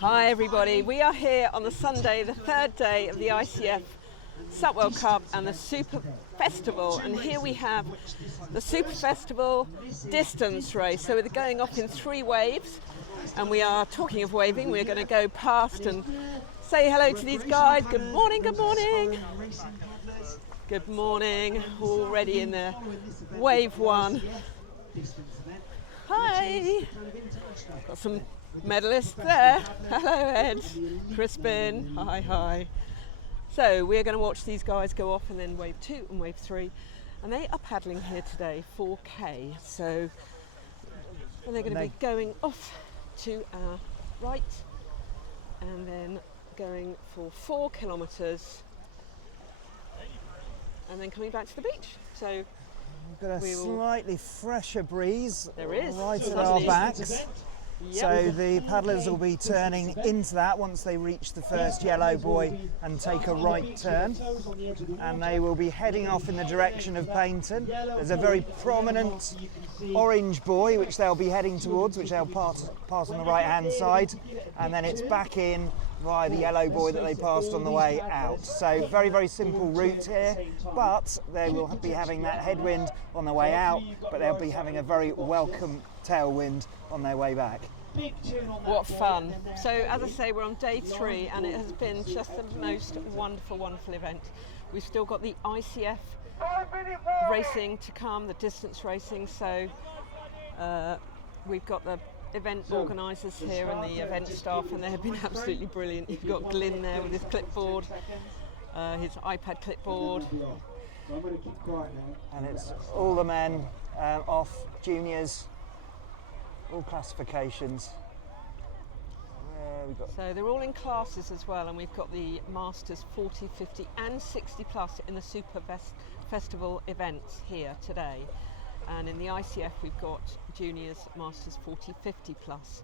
Hi everybody, we are here on the Sunday, the third day of the ICF SUP World Cup and the Super Festival, and here we have the Super Festival distance race. So we're going off in 3 waves, and we are, talking of waving, we're going to go past and say hello to these guys. Good morning, good morning. Good morning, already in the wave 1. Hi, got some medalists there. Hello Ed, Crispin, hi. So we're going to watch these guys go off, and then wave 2 and wave 3, and they are paddling here today 4K. So and they're going to be going off to our right and then going for 4 kilometres and then coming back to the beach. So we've got a slightly fresher breeze right at our Lovely. backs. Yep. So the paddlers will be turning into that once they reach the first yellow buoy and take a right turn, and they will be heading off in the direction of Paignton. There's a very prominent orange buoy which they'll be heading towards, which they'll pass on the right hand side, and then it's back in via the yellow buoy that they passed on the way out. So very simple route here, but they will be having that headwind on the way out, but they'll be having a very welcome tailwind on their way back. What fun. So as I say, we're on day 3 and it has been just the most wonderful event. We've still got the ICF racing to come, the distance racing, so we've got the event organisers here and the event staff, and they have been absolutely brilliant. You've got Glyn there with his clipboard, his iPad clipboard. And it's all the men off, juniors, all classifications. So they're all in classes as well, and we've got the Masters 40, 50 and 60 plus in the Super Festival events here today. And in the ICF we've got juniors, Masters 40, 50 plus.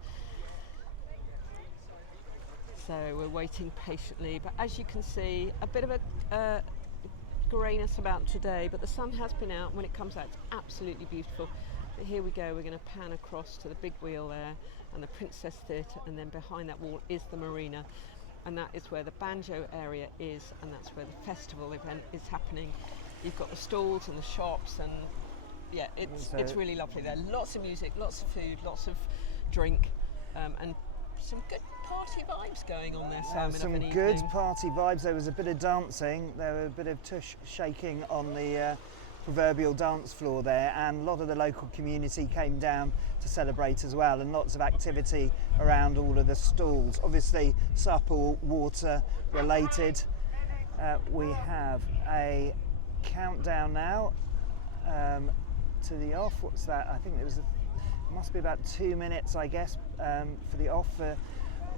So we're waiting patiently, but as you can see, a bit of a greyness about today, but the sun has been out. When it comes out, it's absolutely beautiful. But here we go, we're going to pan across to the big wheel there and the Princess Theatre, and then behind that wall is the marina, and that is where the banjo area is, and that's where the festival event is happening. You've got the stalls and the shops, and yeah, it's really lovely there. Lots of music, lots of food, lots of drink, and some good party vibes going on there, Simon. Some good party vibes. There was a bit of dancing, there was a bit of tush shaking on the proverbial dance floor there, and a lot of the local community came down to celebrate as well, and lots of activity around all of the stalls. Obviously supple water related. We have a countdown now to the off. What's that? I think it must be about 2 minutes, I guess, for the off for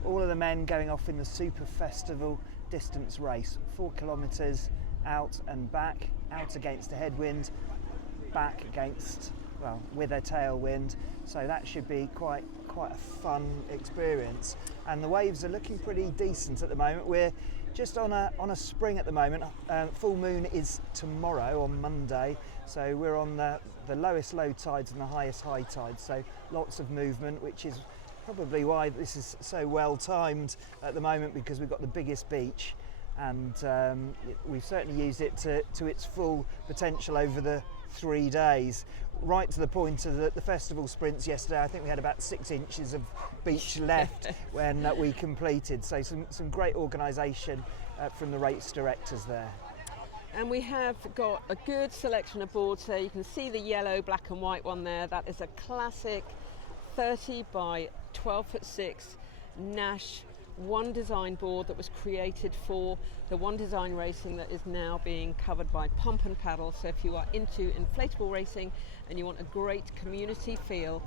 all of the men going off in the Super Festival distance race. 4 kilometres out and back, out against a headwind, back against, well, with a tailwind. So that should be quite a fun experience. And the waves are looking pretty decent at the moment. We're just on a spring at the moment. Full moon is tomorrow on Monday, so we're on the lowest low tides and the highest high tides. So lots of movement, which is probably why this is so well timed at the moment, because we've got the biggest beach, and we've certainly used it to its full potential over the 3 days, right to the point of the festival sprints yesterday. I think we had about 6 inches of beach left when we completed, so some great organisation from the race directors there. And we have got a good selection of boards there. You can see the yellow, black and white one there. That is a classic 30 by 12'6" Nash One Design board that was created for the One Design racing, that is now being covered by Pump and Paddle. So if you are into inflatable racing and you want a great community feel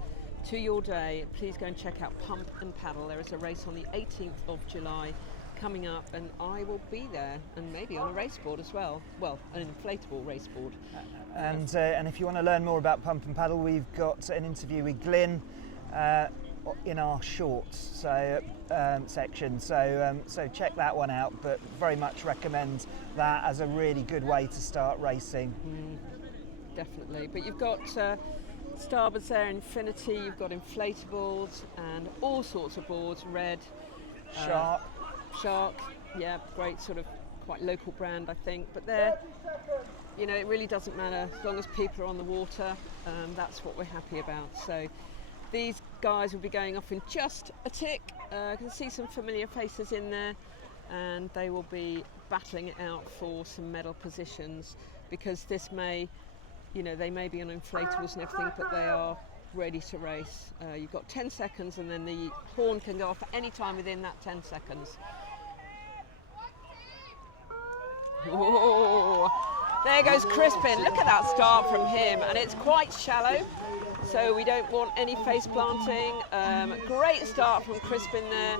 to your day, please go and check out Pump and Paddle. There is a race on the 18th of July coming up, and I will be there, and maybe on a race board as well. Well, an inflatable race board. And if you want to learn more about Pump and Paddle, we've got an interview with Glyn in our shorts section, so check that one out, but very much recommend that as a really good way to start racing. Definitely. But you've got Starboard's there, Infinity, you've got inflatables and all sorts of boards, Red, Shark, yeah, great sort of quite local brand I think, but there, you know, it really doesn't matter as long as people are on the water, that's what we're happy about. So these guys will be going off in just a tick. I can see some familiar faces in there, and they will be battling it out for some medal positions, because this may, you know, they may be on inflatables and everything, but they are ready to race. You've got 10 seconds and then the horn can go off at any time within that 10 seconds. Whoa. There goes Crispin. Look at that start from him, and it's quite shallow, so we don't want any face planting. Great start from Crispin there,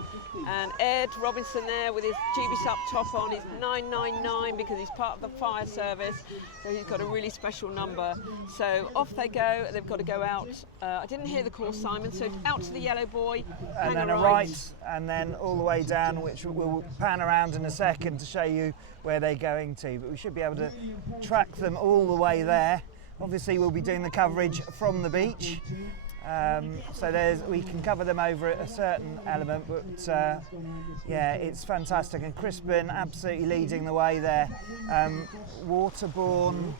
and Ed Robinson there with his GB Sup top on. He's 999 because he's part of the fire service, so he's got a really special number. So off they go. They've got to go out. I didn't hear the call, Simon. So out to the yellow buoy, and then a right, and then all the way down, which we'll pan around in a second to show you where they're going to. But we should be able to track them all the way there. Obviously we'll be doing the coverage from the beach, so we can cover them over a certain element, but yeah, it's fantastic. And Crispin absolutely leading the way there. Waterborne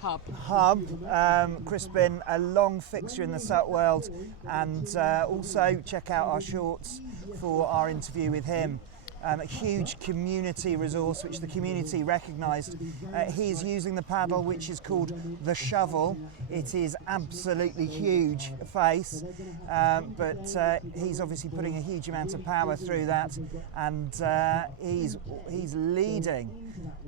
Hub, Crispin, a long fixture in the SUT world, and also check out our shorts for our interview with him. A huge community resource which the community recognised. He's using the paddle which is called the Shovel. It is absolutely huge face, but he's obviously putting a huge amount of power through that, and he's leading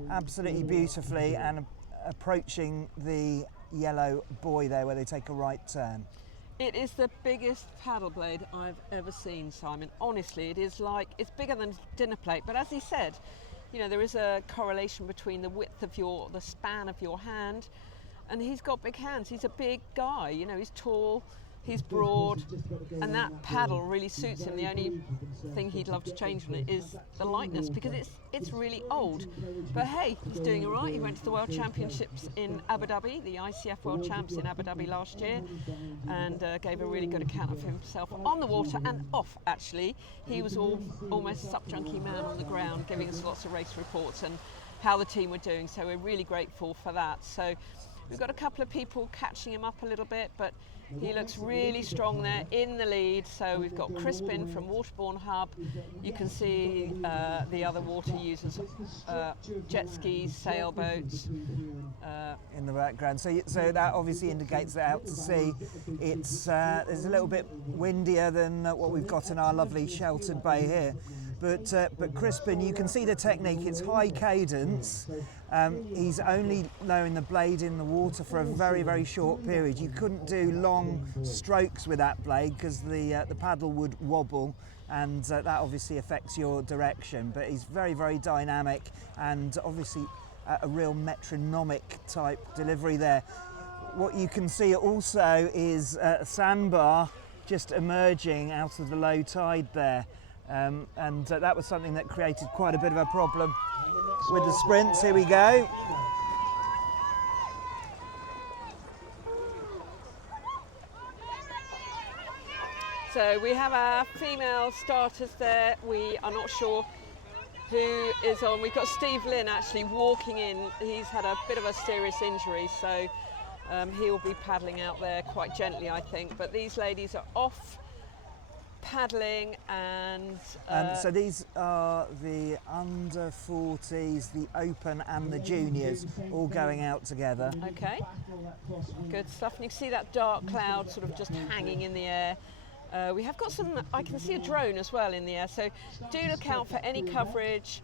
absolutely beautifully and approaching the yellow buoy there where they take a right turn. It is the biggest paddle blade I've ever seen, Simon. Honestly, it is like, it's bigger than a dinner plate. But as he said, you know, there is a correlation between the width of the span of your hand, and he's got big hands. He's a big guy, you know, he's tall, he's broad, and that paddle really suits him. The only thing he'd love to change on it is the lightness, because it's really old. But hey, he's doing all right. He went to the World Championships in Abu Dhabi, the ICF World Champs in Abu Dhabi last year, and gave a really good account of himself on the water and off, actually. He was almost a SUP junkie man on the ground, giving us lots of race reports and how the team were doing, so we're really grateful for that. So we've got a couple of people catching him up a little bit, but he looks really strong there in the lead. So we've got Crispin from Waterborne Hub. You can see the other water users, jet skis, sailboats. In the background. So that obviously indicates that out to sea it's there's a little bit windier than what we've got in our lovely sheltered bay here. But Crispin, you can see the technique. It's high cadence. He's only lowering the blade in the water for a very, very short period. You couldn't do long strokes with that blade because the paddle would wobble, and that obviously affects your direction. But he's very, very dynamic, and obviously a real metronomic type delivery there. What you can see also is a sandbar just emerging out of the low tide there. And that was something that created quite a bit of a problem with the sprints. Here we go. So we have our female starters there. We are not sure who is on. We've got Steve Lynn actually walking in. He's had a bit of a serious injury, so he'll be paddling out there quite gently, I think. But these ladies are off paddling, and so these are the under 40s, the open and the juniors, all going out together. Okay, good stuff. And you can see that dark cloud sort of just hanging in the air. We have got some, I can see a drone as well in the air, so do look out for any coverage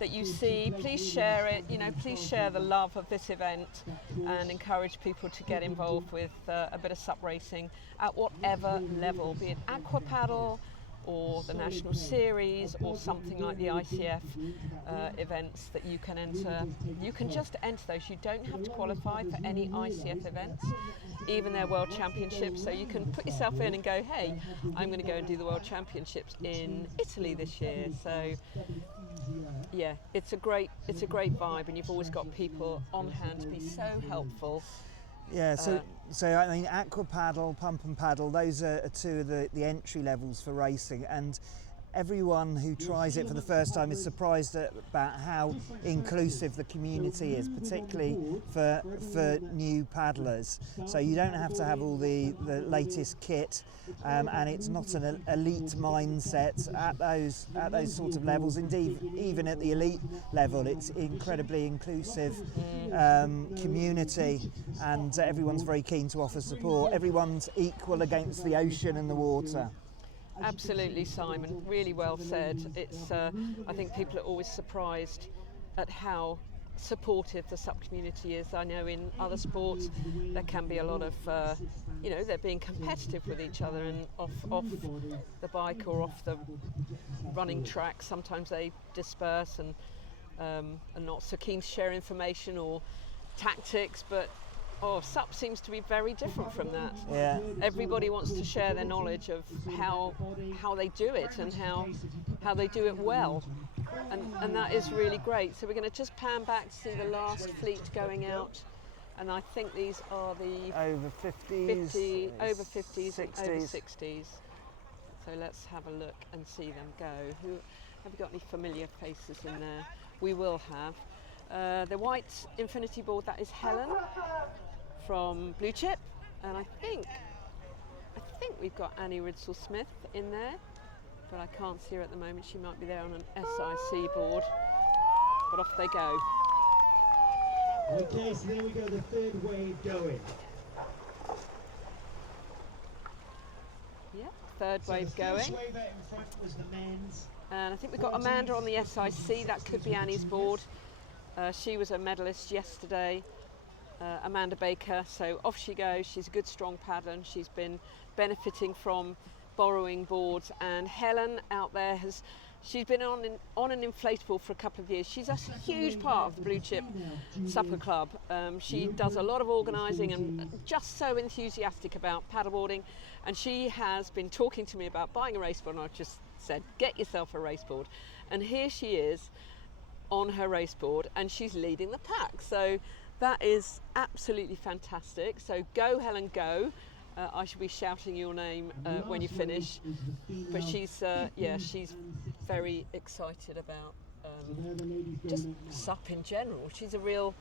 that you see. Please share it, you know, please share the love of this event and encourage people to get involved with a bit of SUP racing at whatever level, be it aqua paddle or the National Series or something like the ICF events that you can enter. You can just enter those. You don't have to qualify for any ICF events, even their World Championships. So you can put yourself in and go, hey, I'm going to go and do the World Championships in Italy this year. So yeah, it's a great vibe, and you've always got people on hand to be so helpful. Yeah, so So I mean, aqua paddle, pump and paddle, those are two of the entry levels for racing, and everyone who tries it for the first time is surprised about how inclusive the community is, particularly for new paddlers. So you don't have to have all the latest kit, and it's not an elite mindset at those sort of levels. Indeed, even at the elite level, it's incredibly inclusive community, and everyone's very keen to offer support. Everyone's equal against the ocean and the water. Absolutely, Simon. Really well said. It's. I think people are always surprised at how supportive the SUP community is. I know in other sports there can be a lot of, they're being competitive with each other, and off the bike or off the running track, sometimes they disperse and are not so keen to share information or tactics, but SUP seems to be very different from that. Yeah. Everybody wants to share their knowledge of how they do it and how they do it well, and that is really great. So we're going to just pan back to see the last fleet going out, and I think these are the over 50s, over 50s, 60s. and over 60s. So let's have a look and see them go. Who have you got any familiar faces in there? We will have the white infinity board. That is Helen from Blue Chip, and I think we've got Annie Ridsell-Smith in there, but I can't see her at the moment. She might be there on an SIC board, but off they go. Okay, so there we go, the third wave going. Yeah, third wave going. The first wave out in front was the men's. And I think we've got Amanda on the SIC. That could be Annie's board. She was a medalist yesterday. Amanda Baker, so off she goes. She's a good strong paddler, and she's been benefiting from borrowing boards. And Helen out there she's been on an inflatable for a couple of years. She's a huge part of the Blue Chip Supper Club. She does a lot of organising and just so enthusiastic about paddleboarding, and she has been talking to me about buying a raceboard, and I've just said, get yourself a raceboard. And here she is on her raceboard, and she's leading the pack. So that is absolutely fantastic. So go Helen, go. I should be shouting your name when you finish. But she's very excited about just SUP in general. She's a real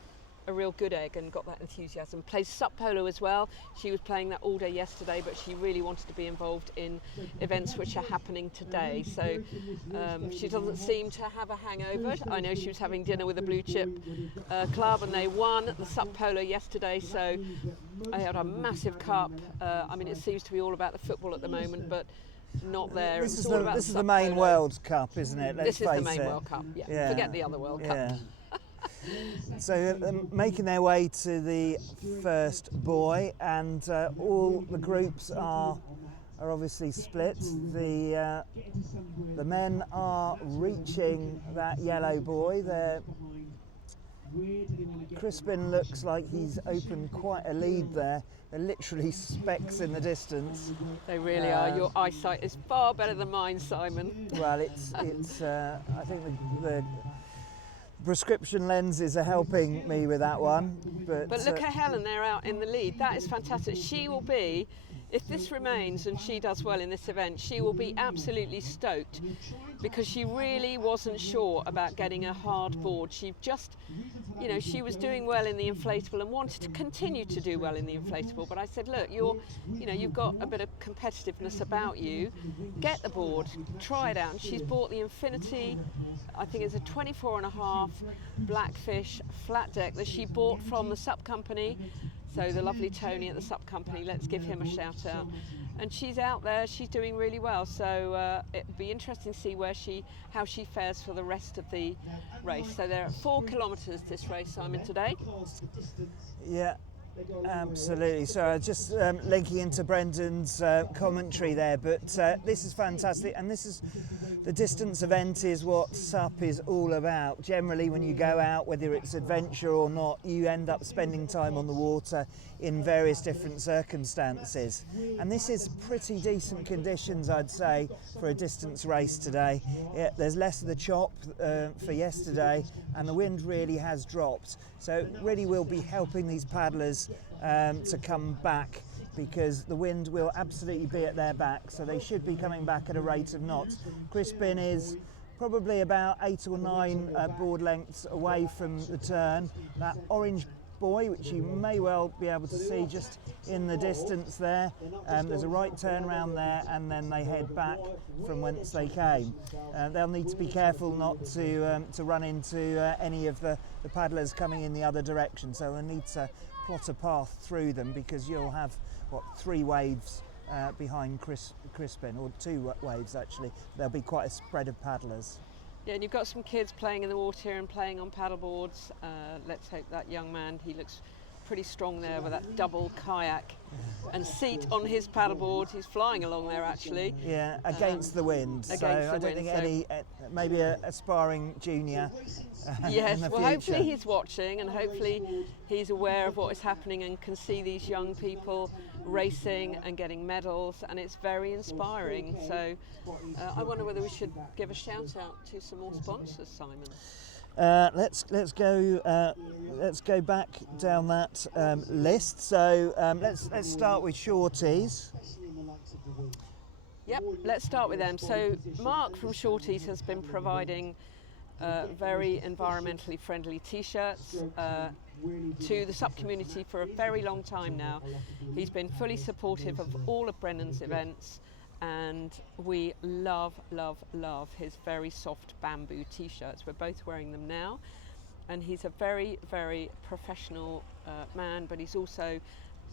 good egg and got that enthusiasm. Plays SUP polo as well. She was playing that all day yesterday, but she really wanted to be involved in events which are happening today. So she doesn't seem to have a hangover. I know she was having dinner with the Blue Chip Club, and they won the SUP polo yesterday. So I had a massive cup. It seems to be all about the football at the moment, but not there. This is the main World Cup, isn't it? This is the main World Cup. Yeah. Forget the other World Cup. Yeah. So making their way to the first buoy, and all the groups are obviously split. The men are reaching that yellow buoy. Crispin looks like he's opened quite a lead there. They're literally specks in the distance. They really are. Your eyesight is far better than mine, Simon. Well, it's I think the prescription lenses are helping me with that one. But look at Helen, they're out in the lead. That is fantastic. She will be, if this remains and she does well in this event, she will be absolutely stoked, because she really wasn't sure about getting a hard board. She just, she was doing well in the inflatable and wanted to continue to do well in the inflatable. But I said, look, you've got a bit of competitiveness about you. Get the board, try it out. And she's bought the Infinity, I think it's a 24.5 Blackfish flat deck that she bought from the SUP company. So the lovely Tony at the SUP company, let's give him a shout out. And she's out there, she's doing really well. So it'll be interesting to see how she fares for the rest of the race. So they're at 4 kilometres this race, Simon, today. Yeah, absolutely. So just linking into Brendan's commentary there, but this is fantastic, and this is the distance event is what SUP is all about. Generally, when you go out, whether it's adventure or not, you end up spending time on the water in various different circumstances. And this is pretty decent conditions, I'd say, for a distance race today. Yeah, there's less of the chop for yesterday, and the wind really has dropped. So it really will be helping these paddlers need to come back, because the wind will absolutely be at their back, so they should be coming back at a rate of knots. Crispin is probably about 8 or 9 board lengths away from the turn. That orange buoy, which you may well be able to see just in the distance there, there's a right turn round there, and then they head back from whence they came. They'll need to be careful not to run into any of the paddlers coming in the other direction, so they'll need to plot a path through them, because you'll have 3 waves behind Crispin, or 2 waves actually. There'll be quite a spread of paddlers. Yeah, and you've got some kids playing in the water and playing on paddle boards. Let's hope that young man, he looks pretty strong there with that double kayak and seat on his paddleboard. He's flying along there actually. Yeah, against the wind. So I don't think any, maybe a aspiring junior. Yes, in the well future. hopefully he's watching, and hopefully he's aware of what is happening and can see these young people racing and getting medals, and it's very inspiring. So I wonder whether we should give a shout out to some more sponsors, Simon. Let's go back down that list. So let's start with Shorties. Yep, let's start with them. So Mark from Shorties has been providing very environmentally friendly t-shirts to the SUP community for a very long time now. He's been fully supportive of all of Brendan's events, and we love his very soft bamboo t-shirts. We're both wearing them now, and he's a very, very professional man, but he's also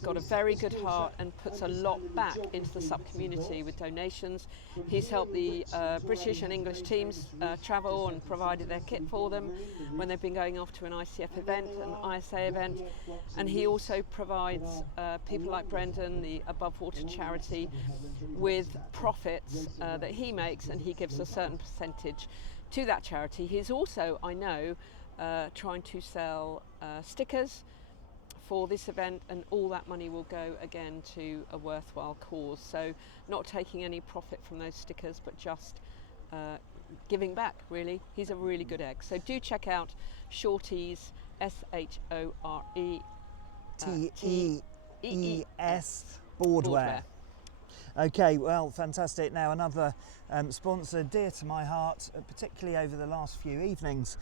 got a very good heart and puts a lot back into the SUP community with donations. He's helped the British and English teams travel and provided their kit for them when they've been going off to an ICF event, an ISA event, and he also provides people like Brendan, the Above Water charity, with profits that he makes, and he gives a certain percentage to that charity. He's also, I know, trying to sell stickers for this event, and all that money will go again to a worthwhile cause. So not taking any profit from those stickers, but just giving back, really. He's a really good egg. So do check out Shorties, SHORTEES Boardwear. Okay, well, fantastic. Now another sponsor dear to my heart, particularly over the last few evenings,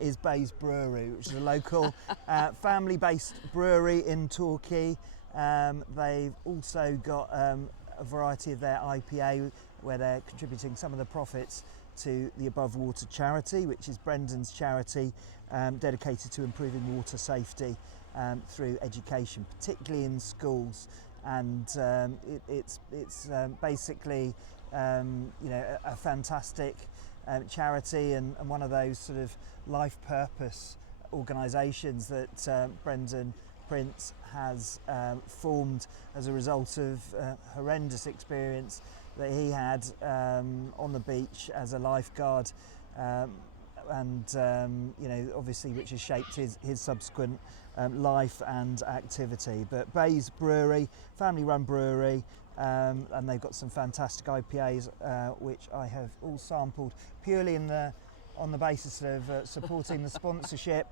is Bays Brewery, which is a local family-based brewery in Torquay. They've also got a variety of their IPA, where they're contributing some of the profits to the Above Water charity, which is Brendan's charity, dedicated to improving water safety through education, particularly in schools. And it's basically a fantastic charity, and one of those sort of life purpose organisations that Brendan Prince has formed as a result of a horrendous experience that he had on the beach as a lifeguard, obviously which has shaped his subsequent life and activity. But Bays Brewery, family-run brewery, and they've got some fantastic IPAs, which I have all sampled purely on the basis of supporting the sponsorship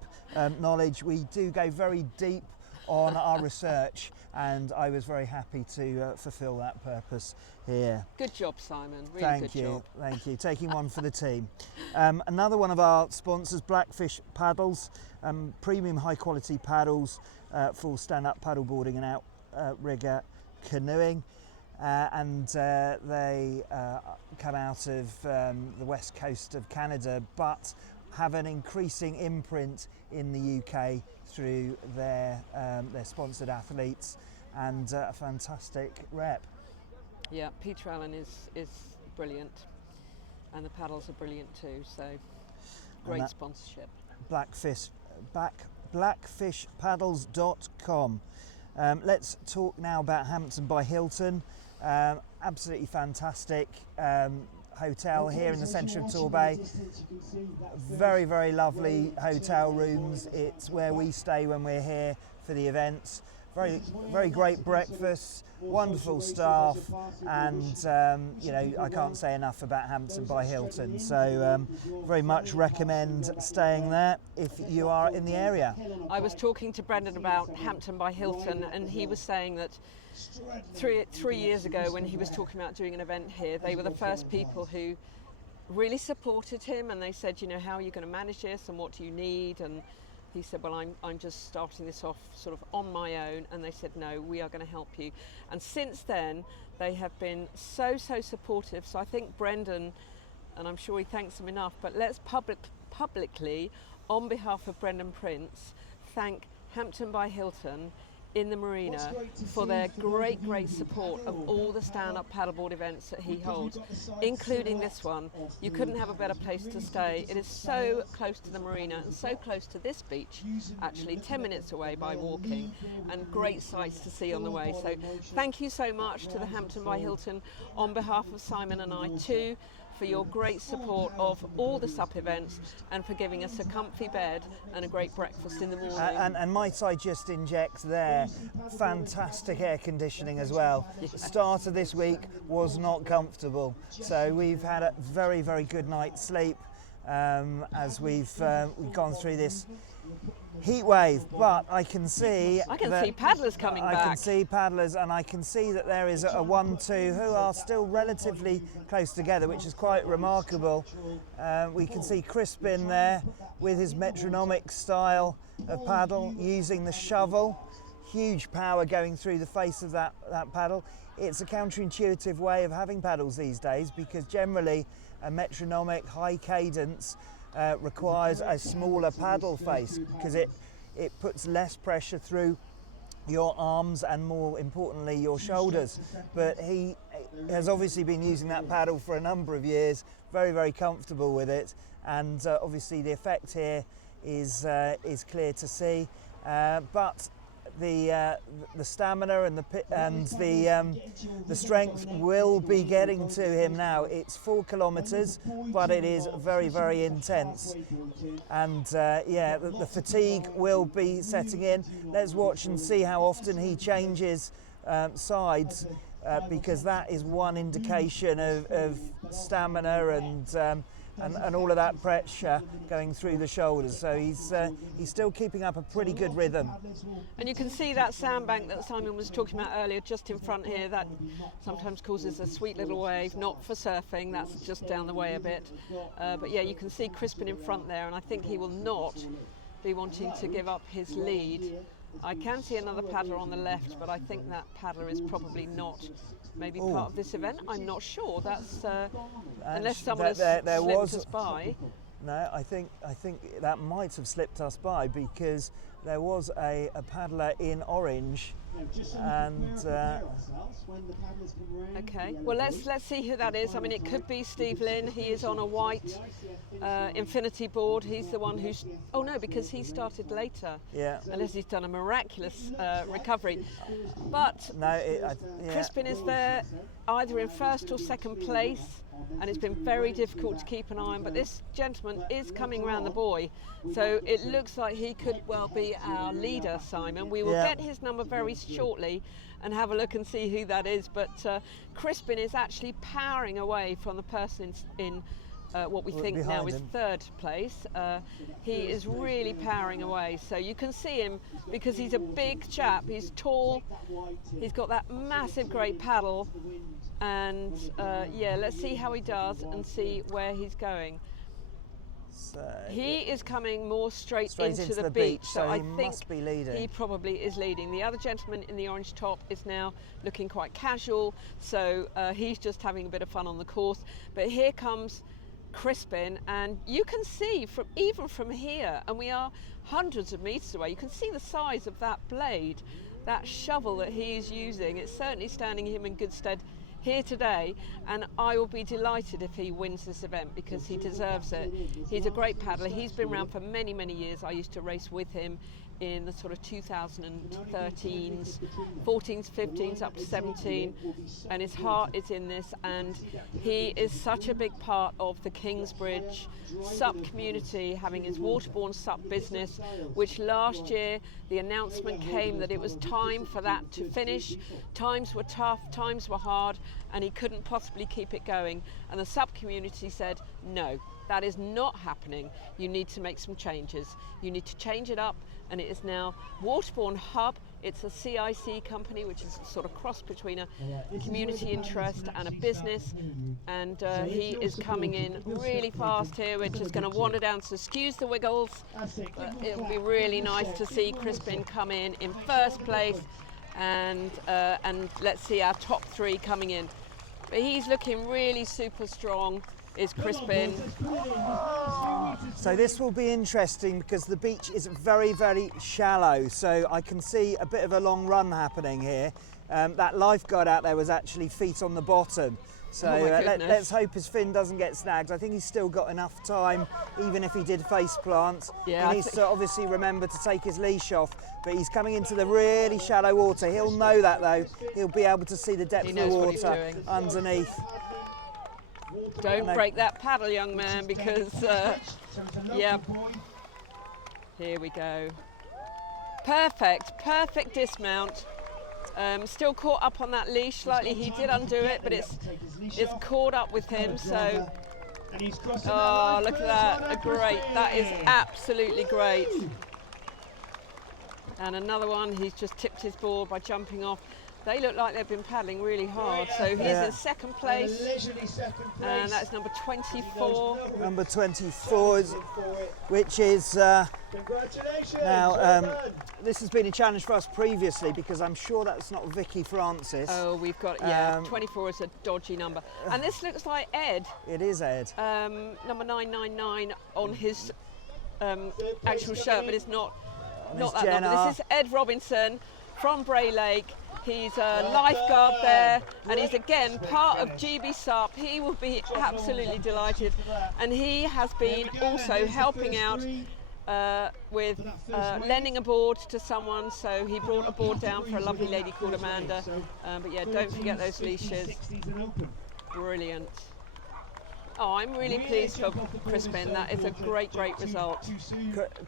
knowledge. We do go very deep on our research, and I was very happy to fulfil that purpose here. Good job, Simon. Really good job. Thank you. Taking one for the team. Another one of our sponsors, Blackfish Paddles, premium high quality paddles for stand-up paddleboarding and outrigger canoeing. They come out of the west coast of Canada, but have an increasing imprint in the UK through their sponsored athletes, and a fantastic rep. Yeah, Peter Allen is brilliant, and the paddles are brilliant too, so great sponsorship. Blackfishpaddles.com. Let's talk now about Hampton by Hilton. Absolutely fantastic hotel here in the centre of Torbay. Very, very lovely hotel rooms. It's where we stay when we're here for the events. very great breakfast, wonderful staff, and I can't say enough about Hampton by Hilton. So very much recommend staying there if you are in the area. I was talking to Brendan about Hampton by Hilton, and he was saying that three years ago, when he was talking about doing an event here, they were the first people who really supported him, and they said, how are you going to manage this and what do you need? And he said, well, I'm just starting this off sort of on my own. And they said, no, we are going to help you. And since then, they have been so supportive. So I think Brendan, and I'm sure he thanks them enough, but let's publicly, on behalf of Brendan Prince, thank Hampton by Hilton in the marina for their great support of all the stand-up paddleboard events that he holds, including this one. You couldn't have a better place to stay. It is so close to the marina and so close to this beach, actually 10 minutes away by walking, and great sights to see on the way. So thank you so much to the Hampton by Hilton on behalf of Simon and I too, for your great support of all the SUP events and for giving us a comfy bed and a great breakfast in the morning. And might I just inject there, fantastic air conditioning as well. The start of this week was not comfortable, so we've had a very good night's sleep as we've gone through this heat wave. But I can see paddlers coming back. I can see paddlers, and I can see that there is a 1-2 who are still relatively close together, which is quite remarkable. We can see Crispin there with his metronomic style of paddle, using the shovel. Huge power going through the face of that paddle. It's a counterintuitive way of having paddles these days, because generally a metronomic high cadence requires a smaller paddle face, because it puts less pressure through your arms and, more importantly, your shoulders. But he has obviously been using that paddle for a number of years, very comfortable with it, and obviously the effect here is clear to see. But the stamina and the strength will be getting to him now. It's 4 kilometres, but it is very intense, and the fatigue will be setting in. Let's watch and see how often he changes sides, because that is one indication of stamina and all of that pressure going through the shoulders. So he's still keeping up a pretty good rhythm. And you can see that sandbank that Simon was talking about earlier just in front here, that sometimes causes a sweet little wave, not for surfing, that's just down the way a bit. But yeah, you can see Crispin in front there, and I think he will not be wanting to give up his lead. I can see another paddler on the left, but I think that paddler is probably not maybe part of this event. I'm not sure. That's unless someone has slipped us by. No, I think that might have slipped us by, because there was a paddler in orange, and okay. Well, let's see who that is. I mean, it could be Steve Lynn. He is on a white infinity board. He's the one who's. Oh no, because he started later. Yeah. Unless he's done a miraculous recovery. But no, Crispin is there, either in first or second place, and it's been very difficult to keep an eye on. But this gentleman is coming round the buoy, so it looks like he could well be our leader, Simon. We will get his number very shortly and have a look and see who that is. But Crispin is actually powering away from the person in what we think now is third place. He is really powering away, so you can see him because he's a big chap, he's tall, he's got that massive great paddle, and let's see how he does and see where he's going. So he is coming more straight into the beach, so I he think must be leading. He probably is leading. The other gentleman in the orange top is now looking quite casual, so he's just having a bit of fun on the course. But here comes Crispin, and you can see even from here, and we are hundreds of meters away, you can see the size of that blade, that shovel that he is using. It's certainly standing him in good stead here today, and I will be delighted if he wins this event, because he deserves it. He's a great paddler. He's been around for many years. I used to race with him in the sort of 2013s, 14s, 15s, up to 17, and his heart is in this, and he is such a big part of the Kingsbridge SUP community, having his waterborne SUP business, which last year the announcement came that it was time for that to finish. Times were tough, times were hard, and he couldn't possibly keep it going, and the SUP community said, no, that is not happening. You need to make some changes. You need to change it up, and it is now Waterborne Hub. It's a CIC company, which is a sort of cross between a community interest and a business, and he is coming in really fast here. We're just going to wander down, so excuse the wiggles. It will be really nice to see Crispin come in first place, and let's see our top three coming in. But he's looking really super strong, is Crispin. So this will be interesting because the beach is very, very shallow, so I can see a bit of a long run happening here. That lifeguard out there was actually feet on the bottom, so let's hope his fin doesn't get snagged. I think he's still got enough time, even if he did face plant. Yeah, he needs to obviously remember to take his leash off, but he's coming into the really shallow water. He'll know that though. He'll be able to see the depth of the water underneath. Don't break that paddle, young man, because, yeah, here we go. Perfect dismount. Still caught up on that leash slightly. He did undo it, but it's caught up with him, so, oh, look at that, great. That is absolutely great. And another one, he's just tipped his board by jumping off. They look like they've been paddling really hard, so he's in second place, and that's number 24. Number 24, which is now, this has been a challenge for us previously because I'm sure that's not Vicky Francis. Oh, we've got, 24 is a dodgy number. And this looks like Ed. It is Ed. Number 999 on his actual shirt, but it's not that number. This is Ed Robinson from Bray Lake. He's a lifeguard there, and he's again part of GB SUP. He will be absolutely delighted, and he has been also helping out with lending a board to someone, so he brought a board down for a lovely lady called Amanda. But yeah, don't forget those leashes. Brilliant. Oh, I'm really pleased for Crispin. That is a great result.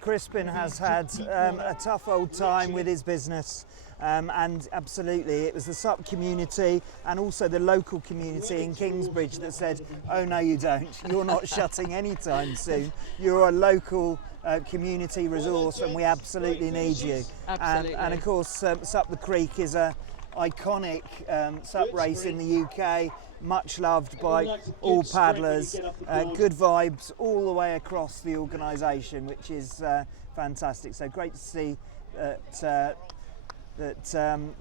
Crispin has had a tough old time with his business. And absolutely, it was the SUP community and also the local community in Kingsbridge that said, oh no you don't, you're not shutting anytime soon. You're a local community resource and we absolutely need you. Absolutely. And of course, SUP the Creek is a iconic SUP race in the UK, much loved by all paddlers, good vibes all the way across the organisation, which is fantastic. So great to see that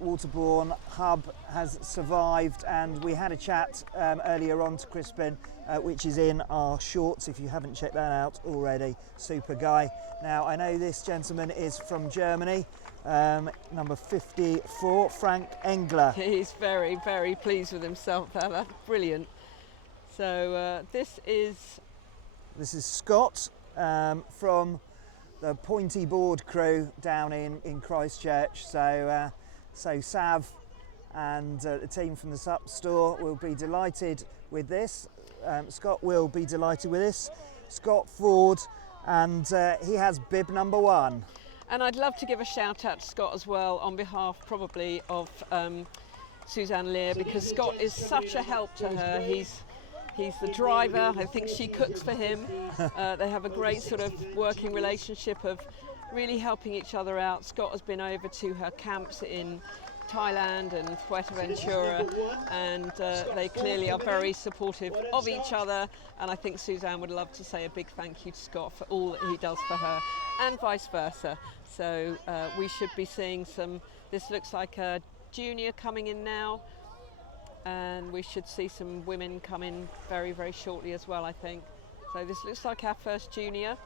Waterborne Hub has survived, and we had a chat earlier on to Crispin, which is in our shorts if you haven't checked that out already. Super guy. Now I know this gentleman is from Germany, number 54, Frank Engler. He's very pleased with himself there. That's brilliant. So this is Scott from the Pointy Board crew down in Christchurch. So Sav and the team from the SUP store will be delighted with this. Scott will be delighted with this. Scott Ford, and he has bib number 1. And I'd love to give a shout out to Scott as well on behalf probably of Suzanne Lear, because Scott is such a help to her. He's the driver. I think she cooks for him. They have a great sort of working relationship of really helping each other out. Scott has been over to her camps in Thailand and Fuerteventura, and they clearly are very supportive of each other, and I think Suzanne would love to say a big thank you to Scott for all that he does for her, and vice versa. So we should be seeing this looks like a junior coming in now, and we should see some women come in very shortly as well, I think. So this looks like our first junior.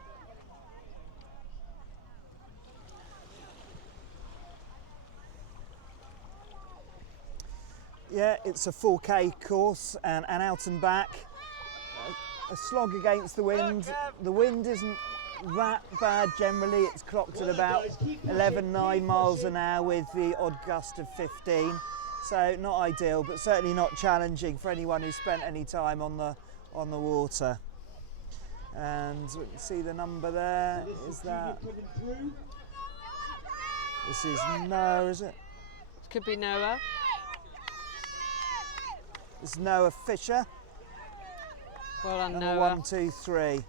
Yeah, it's a 4K course and out and back. A slog against the wind. The wind isn't that bad generally. It's clocked at about 11.9 miles an hour with the odd gust of 15. So not ideal, but certainly not challenging for anyone who's spent any time on the water. And we can see the number there. Is that? This is Noah, is it? This could be Noah. This is Noah Fisher. Well done, Number Noah. 1, 2, 3.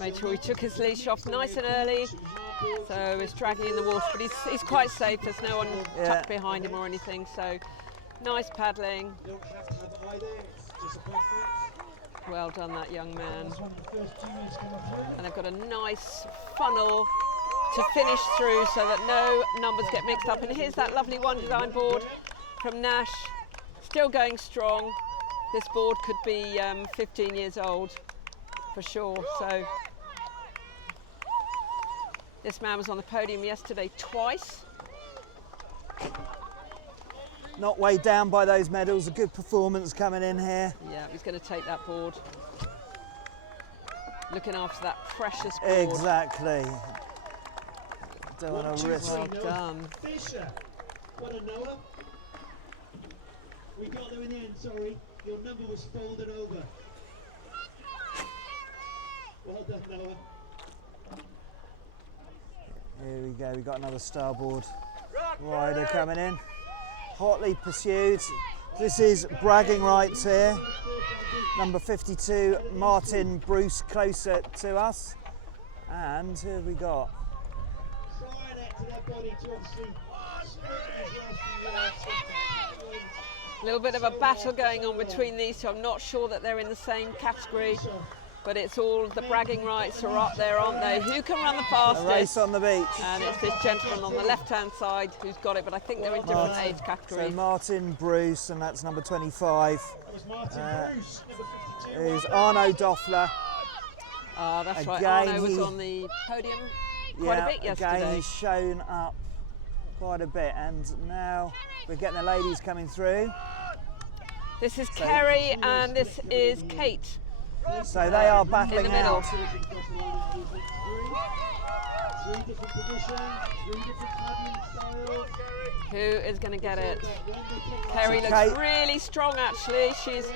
Made sure he took his leash off nice and early. So he's dragging in the water, but he's quite safe. There's no one tucked behind him or anything. So nice paddling. You don't have to have either, it's just a preference. Well done, that young man. That's one of the first juniors coming through. And they've got a nice funnel to finish through so that no numbers get mixed up. And here's that lovely one design board from Nash, still going strong. This board could be 15 years old for sure. So this man was on the podium yesterday twice. Not weighed down by those medals. A good performance coming in here. Yeah, he's going to take that board. Looking after that precious board. Exactly. Don't want to risk. Well done. Fisher. What a Noah. We got there in the end, sorry. Your number was folded over. Well done, Noah. Here we go. We got another starboard rider coming in. Hotly pursued. This is bragging rights here. Number 52, Martin Bruce, closer to us. And who have we got? Trying it to their body to obviously split his last few legs. A little bit of a battle going on between these two. I'm not sure that they're in the same category, but it's all the bragging rights are up there, aren't they? Who can run the A race fastest? on the beach. And it's this gentleman on the left-hand side who's got it, but I think they're in different age So categories. Martin Bruce, and that's number 25. That was Martin Bruce, number 52. Who's Arno Doffler. Ah, that's right. Again, Arno was he- on the podium quite a bit Again, yesterday. he's shown up quite a bit, and now we're getting the ladies coming through. This is Kerry and this is Kate. So they are In battling the middle. out. Three different positions, three different paddling styles. Who is going to get it? When they take Kerry So looks Kate- really strong actually. She's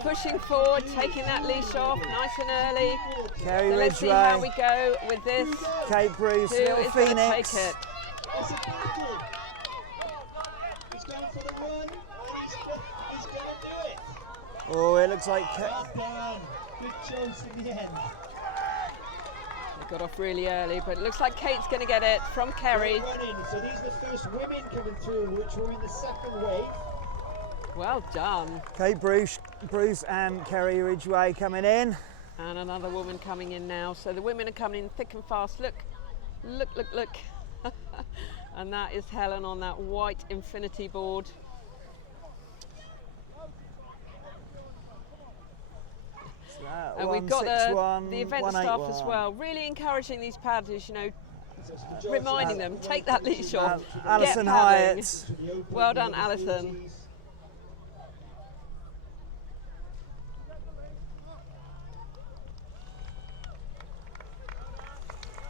pushing forward, taking that leash off nice and early. Kerry So let's see how we Ridgway, go with this. Kate Bruce, Who Little is going to take Phoenix. it? It's a battle. He's going for the run. He's going to do it. Oh, it looks like Well done. Good choice in the end. They got off really early, but it looks like Kate's going to get it from Kerry. Running. So these are the first women coming through, which were in the second wave. Well done. Kate Bruce and Kerry Ridgway coming in. And another woman coming in now. So the women are coming in thick and fast. Look, look, look, look. And that is Helen on that white infinity board. And we've got the event staff as well, really encouraging these paddlers, you know, reminding them, take that leash off, Alison get paddling. Hyatt. Well done, Alison.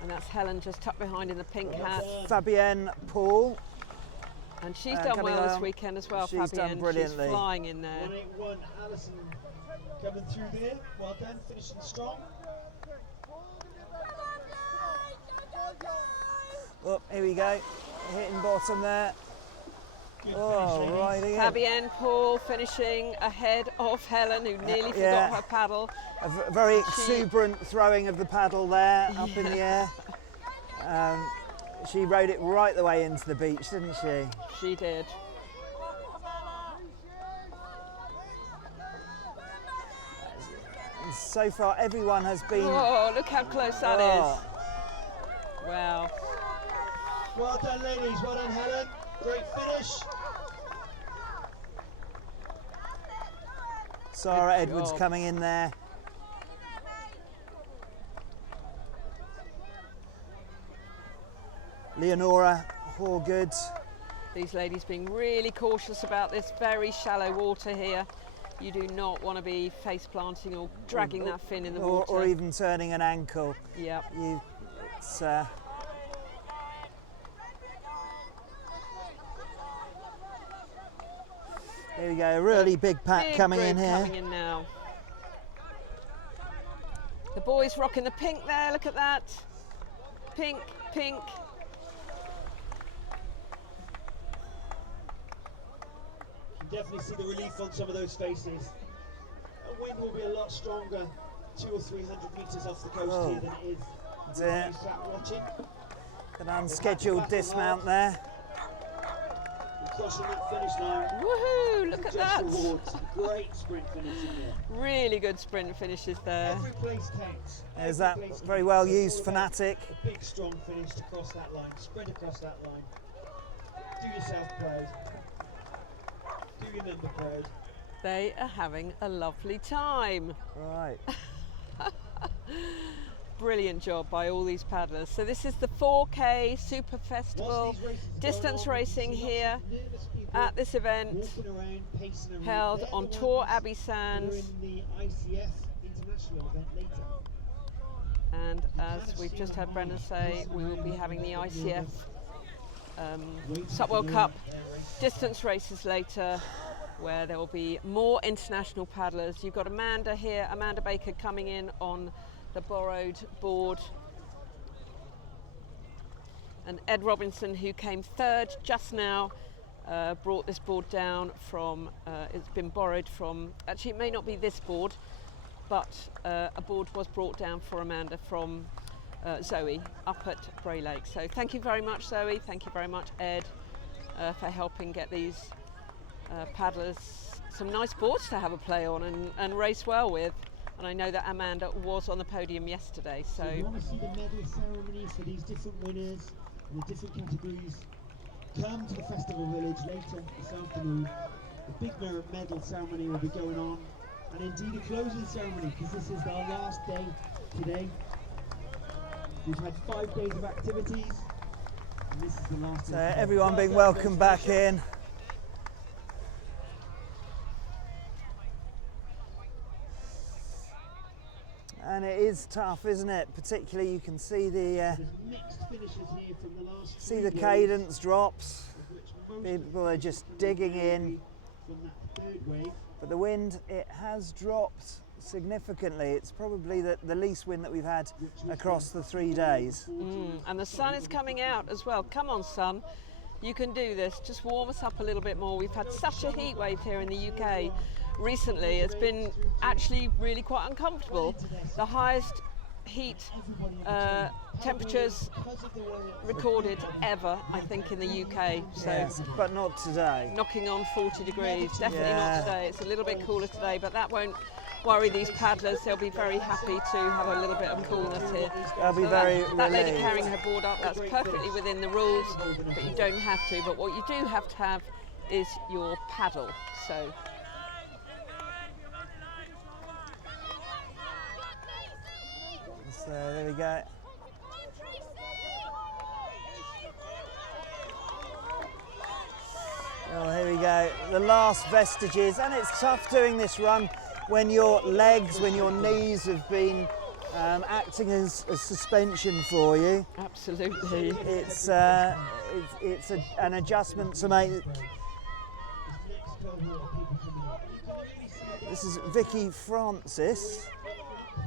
And that's Helen just tucked behind in the pink hat. Fabienne Paul. And she's Uh, done coming well this along. weekend as well, She's done Fabienne. brilliantly. She's flying in there. 181 Alison coming through there. Well done, finishing strong. Oh, here we go. Hitting bottom there. Good Oh, finish, right ladies. in. Fabienne Paul finishing ahead of Helen, who nearly yeah. forgot her paddle. A very exuberant throwing of the paddle there, up in the air. She rode it right the way into the beach, didn't she? She did. And so far, everyone has been. Oh, look how close that Oh. is. Wow. Well done, ladies. Well done, Helen. Great finish. Sarah Good Edwards job. coming in there. Leonora Horgood. These ladies being really cautious about this very shallow water here. You do not want to be face planting or dragging that fin in the or, water. or even turning an ankle. Yep. It's, here we go, a really big pack Big coming in group here. coming in now. The boys rocking the pink there, look at that. Pink, pink. You can definitely see the relief on some of those faces. The wind will be a lot stronger 200 or 300 metres off the coast here than it is That's when it. you sat watching. An unscheduled dismount there. We're crossing that finish line. Woohoo, look at Just that. rewards. Great sprint finish in there. Really good sprint finishes there. Every place counts. There's Every that place very counts. well So it's used all about Fanatic. A big strong finish to cross that line, spread across that line. Do yourself proud. Do your member proud. They are having a lovely time. Right. Brilliant job by all these paddlers. So this is the 4K Super Festival Whilst these races are distance going on, racing you can see here lots of nervous people at this event, walking around, pacing around. held They're on the Tor ones Abbey that are Sands. in the ICF International event later. And as we've just had Brendan say, we will be having the ICF Sup World Cup distance races later, where there will be more international paddlers. You've got Amanda here, Amanda Baker coming in on the borrowed board, and Ed Robinson, who came third just now, brought this board down from, it's been borrowed from, actually it may not be this board, but a board was brought down for Amanda from Zoe up at Bray Lake. So thank you very much, Zoe. Thank you very much, Ed, for helping get these paddlers some nice boards to have a play on and race well with. And I know that Amanda was on the podium yesterday. So If you want to see the medal ceremony for these different winners in the different categories, come to the Festival Village later this afternoon. The big merit medal ceremony will be going on, and indeed a closing ceremony, because this is our last day today. We've had 5 days of activities, and this is the last So day. everyone being Well done, welcomed those back finishers. in. And it is tough, isn't it? Particularly, you can see the There's mixed finishes here from the last see 3 the days, cadence drops. of which most People are just of them digging will in. be from that third wave. But the wind, it has dropped significantly. It's probably the least wind that we've had across the 3 days. and the sun is coming out as well. Come on, sun. You can do this. Just warm us up a little bit more. We've had such a heat wave here in the UK recently. It's been actually really quite uncomfortable. The highest heat temperatures recorded ever, I think, in the UK. So Yes, but not today. knocking on 40 degrees. Definitely Yeah. not today. It's a little bit cooler today, but that won't worry these paddlers. They'll be very happy to have a little bit of coolness here. They'll be So very that lady relieved. carrying her board up, that's perfectly within the rules, but you don't have to. But what you do have to have is your paddle. So So there we go. Oh, here we go. The last vestiges, and it's tough doing this run when your legs, when your knees have been acting as a suspension for you. absolutely. It's an adjustment to make. This is Vicky Francis.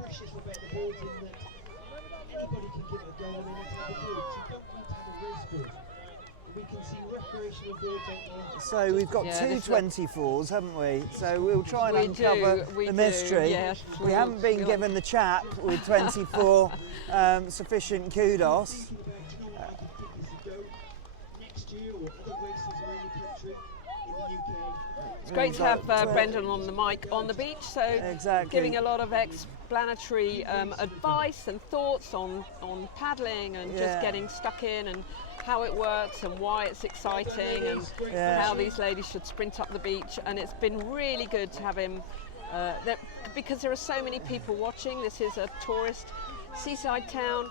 Precious about the boards in that anybody can give it a go on any type of board. So you don't need to have a race board. We can see recreational boards out there. So we've got Yeah, two this is- 24s, haven't we? So we'll try and We uncover do, we the do, mystery. yes. We haven't been We'll- given the chap with 24 sufficient kudos. Thinking about, do you know what, I could give this a go next year or other races around the country in the UK. It's great to have Brendan on the mic on the beach, so Exactly. giving a lot of explanatory advice and thoughts on paddling and Yeah. just getting stuck in and how it works and why it's exciting and Yeah. how these ladies should sprint up the beach. And it's been really good to have him because there are so many people watching. This is a tourist seaside town,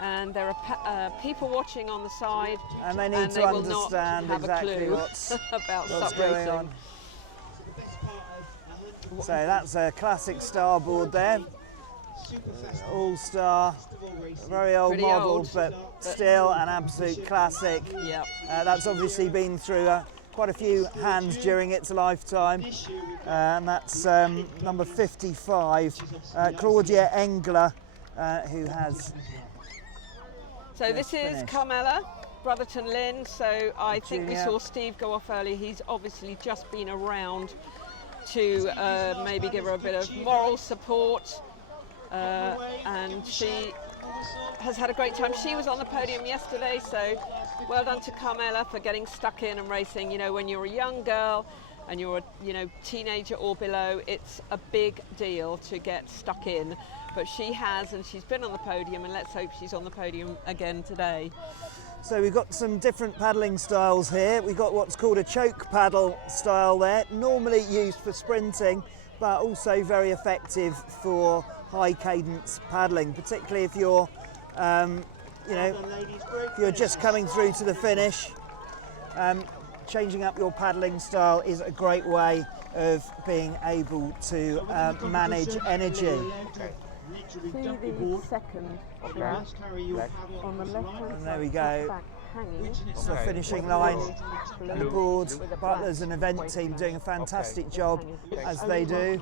and there are people watching on the side, And they need to will not understand have exactly a clue what's about what's sup going racing. on. So the best part of So that's a classic starboard there, Super Festival all-star, Festival racing. very old Pretty model, old, but still an absolute classic. Yep. That's obviously been through quite a few hands during its lifetime, This year we've got and that's number 55, Claudia Engler, who has. So this is finished. Carmela, Brotherton Lynn. So I think we Junior. saw Steve go off earlier. He's obviously just been around to maybe give her a bit of moral support. And she has had a great time. She was on the podium yesterday, so well done to Carmela for getting stuck in and racing. You know, when you're a young girl and you're a teenager or below, it's a big deal to get stuck in. But she has, and she's been on the podium, and let's hope she's on the podium again today. So we've got some different paddling styles here. We've got what's called a choke paddle style there, normally used for sprinting, but also very effective for high cadence paddling, particularly if you're, if you're just coming through to the finish. Changing up your paddling style is a great way of being able to manage energy. See the second on the left hand And there we go. It's the finishing line. And the board, Butlers and event team doing a fantastic job, as they do,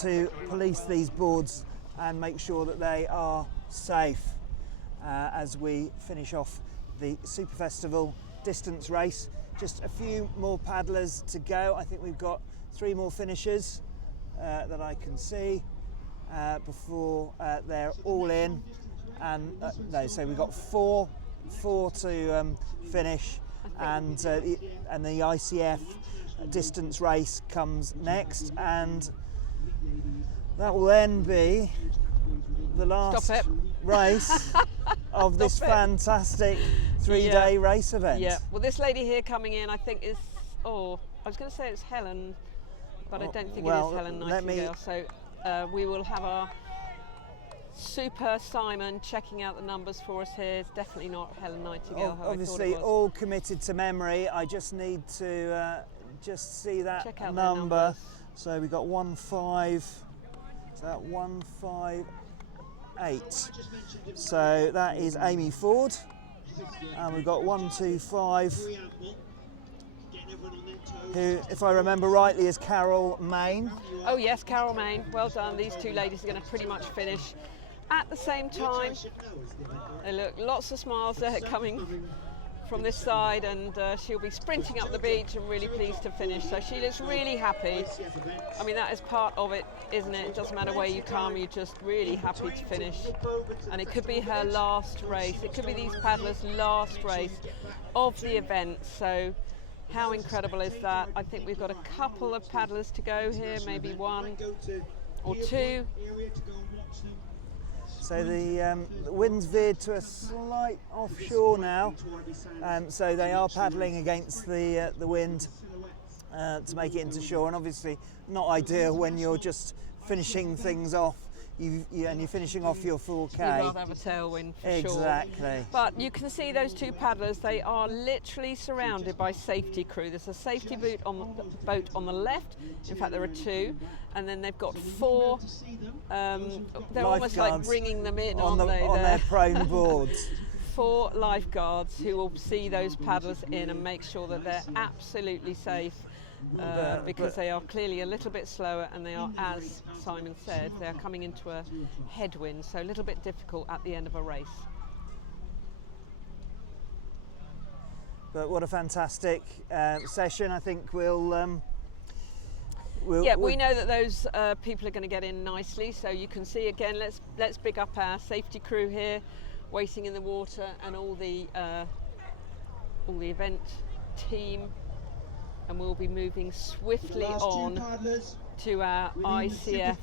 to police these boards and make sure that they are safe as we finish off the Super Festival distance race. Just a few more paddlers to go. I think we've got 3 more finishers that I can see before they're all in. And no, so we've got four to finish, and the ICF distance race comes next, and that will then be the last race of this fantastic 3-day race event. Yeah, well, this lady here coming in, I think is, I was going to say it's Helen, but I don't think it is Helen Nightingale. So we will have our Super Simon checking out the numbers for us here. It's definitely not Helen Nightingale. Obviously, all committed to memory. I just need to just see that check out number. So we got 1-5. So that 1-5-8. So that is Amy Ford, and we've got 1-2-5. Who, if I remember rightly, is Carol Main. Oh yes, Carol Main. Well done. These two ladies are going to pretty much finish at the same time. They look, lots of smiles there coming from this side, and she'll be sprinting up the beach and really pleased to finish. So she looks really happy. I mean, that is part of it, isn't it? It doesn't matter where you come, you're just really happy to finish. And it could be her last race. It could be these paddlers' last race of the event. So how incredible is that? I think we've got a couple of paddlers to go here, maybe 1 or 2. So the wind's veered to a slight offshore now, so they are paddling against the wind to make it into shore, and obviously not ideal when you're just finishing things off and you're finishing off your 4K. You'd rather have a tailwind for sure. Exactly. But you can see those two paddlers, they are literally surrounded by safety crew. There's a safety boat on the left. In fact, there are 2. And then they've got 4. They're almost like bringing them in, aren't they? On their prone boards. 4 lifeguards who will see those paddlers in and make sure that they're absolutely safe. Because they are clearly a little bit slower, and they are, as Simon said, they are coming into a headwind, so a little bit difficult at the end of a race. But what a fantastic session. I think we know that those people are going to get in nicely, so you can see again, let's big up our safety crew here waiting in the water, and all the event team. And we'll be moving swiftly on to our ICF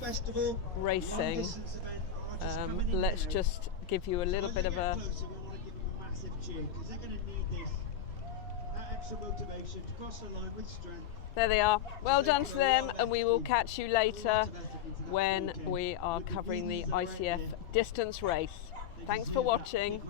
racing. Let's just give you a little bit of a... There they are. Well done to them, and we will catch you later when we are covering the ICF distance race. Thanks for watching.